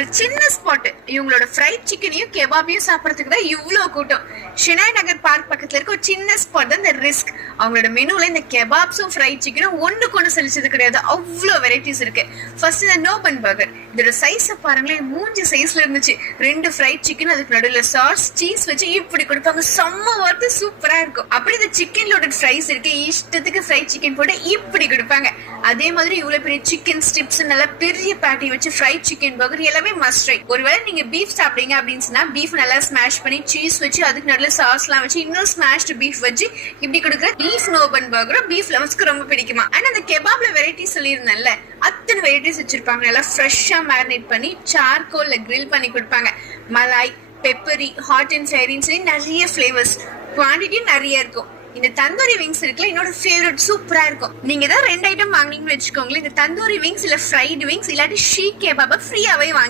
ஒரு சின்ன ஸ்பாட் இவங்களோட ஃப்ரைட் சிக்கனையும் கெபாபையும் சாப்பிடறதுக்கு தான் இவ்வளவு கூட்டம். ஷினாய் நகர் பார்க் பக்கத்துல இருக்க ஒரு சின்ன ஸ்பாட் தான் இந்த ரிஸ்க். அவங்களோட மெனுல இந்த கெபாப்ஸும் ஃப்ரைட் சிக்கனும் ஒண்ணுக்கு ஒண்ணு சலிச்சது கிடையாது. அவ்வளவு வெரைட்டிஸ் இருக்கு. ஃபர்ஸ்ட் இந்த நோபன் பர்கர், இதோட சைஸ் பாருங்களேன், மூஞ்சி சைஸ்ல இருந்துச்சு. 2 ஃப்ரைட் சிக்கன், அதுக்கு நடுவில் சாஸ் சீஸ் வச்சு இப்படி கொடுப்பாங்க. செம்ம வார்த்தை சூப்பரா இருக்கும். அப்படி இந்த சிக்கன் லோடட் ஃப்ரைஸ் இருக்கு, இஷ்டத்துக்கு ஃப்ரைட் சிக்கன் போட்டு இப்படி கொடுப்பாங்க. அதே மாதிரி இவ்வளவு பெரிய சிக்கன் ஸ்ட்ரிப்ஸ், நல்ல பெரிய பேட்டி வச்சு ஃப்ரைட் சிக்கன் பர்கர் எல்லாமே மஸ்ட் ட்ரை. ஒருவேளை நீங்க பீஃப் சாப்பிடுங்க அப்படின்னு சொன்னா பீஃப் நல்லா ஸ்மாஷ் பண்ணி சீஸ் வச்சு அதுக்கு நடுவில் சாஸ் எல்லாம் வச்சு இன்னும் ஸ்மாஷ்டு பீஃப் வச்சு இப்படி கொடுக்குற பீஃப் நோபன் பர்கரும் பீஃப் லவர்ஸ்க்கு ரொம்ப பிடிக்குமா. ஆனா அந்த கெபாப்ல வெரைட்டிஸ் சொல்லியிருந்தேன்ல, அத்தனை வெரைட்டிஸ் வச்சிருப்பாங்க. நல்லா ஃப்ரெஷ்ஷா மேரினேட் பண்ணி சார்கோல்ல கிரில் பண்ணி கொடுப்பாங்க. மலாய், பெப்பரி, ஹாட் அண்ட் ஃபேரின்னு சொல்லி நிறைய ஃபிளேவர்ஸ், குவான்டிட்டியும் நிறைய இருக்கும். இந்த தந்தூரி விங்ஸ் இருக்குல்ல, என்னோட ஃபேவரட், சூப்பரா இருக்கும். நீங்க தான் 2 ஐட்டம் வாங்கினீங்கன்னு வச்சுக்கோங்களேன், இந்த தந்தூரி விங்ஸ் இல்ல ஃப்ரைடு விங்ஸ் இல்லாட்டி ஷீக் கெபாப ஃப்ரீயாவே வாங்கி